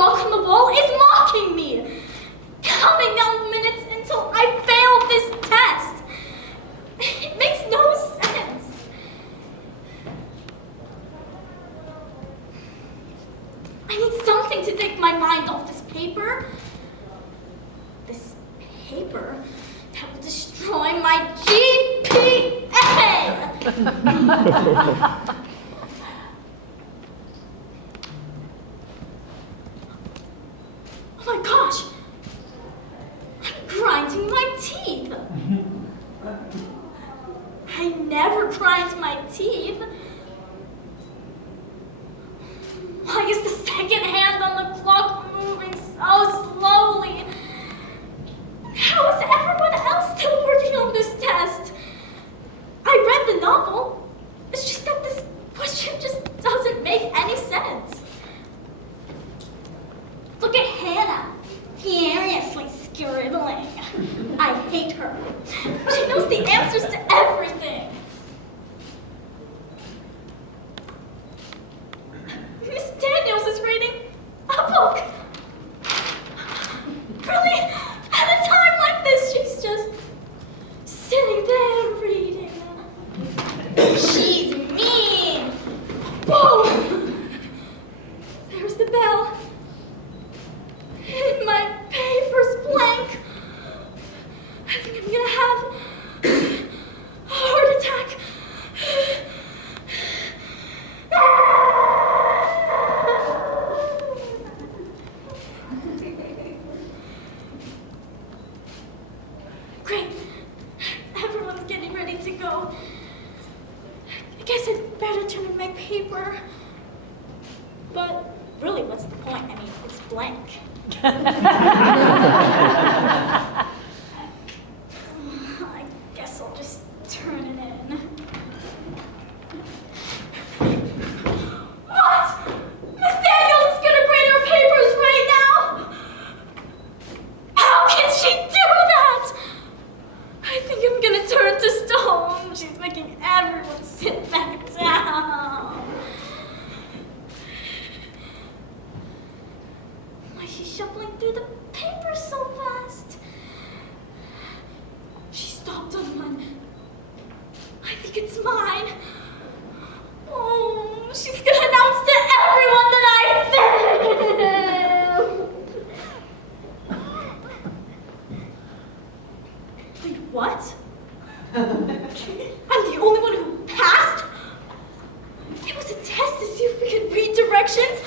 clock on the wall is mocking me, counting down minutes until I fail this test. It makes no sense. I need something to take my mind off this paper. This paper that will destroy my GPA. Oh my gosh, I'm grinding my teeth. I never grind my teeth. Why is the second hand on the clock moving so slowly? How is everyone else still working on this test? I read the novel. It's just that this question just doesn't make any sense. Look at Hannah, furiously scribbling. I hate her. She knows the answers to everything. Miss Daniels is reading a book. Really? At a time like this, she's just sitting there reading. She's mean. Whoa! There's the bell. And my paper's blank. I think I'm gonna have a heart attack. Great. Everyone's getting ready to go. I guess I'd better turn in my paper. But really, what's the point? I mean, it's blank. I guess I'll just turn it in. What? Miss Daniels is gonna grade her papers right now? How can she do that? I think I'm gonna turn to stone. She's making everyone sit back down. Why is she shuffling through the papers so fast? She stopped on one. I think it's mine. Oh, she's gonna announce to everyone that I failed. Wait, what? I'm the only one who passed? It was a test to see if we could read directions.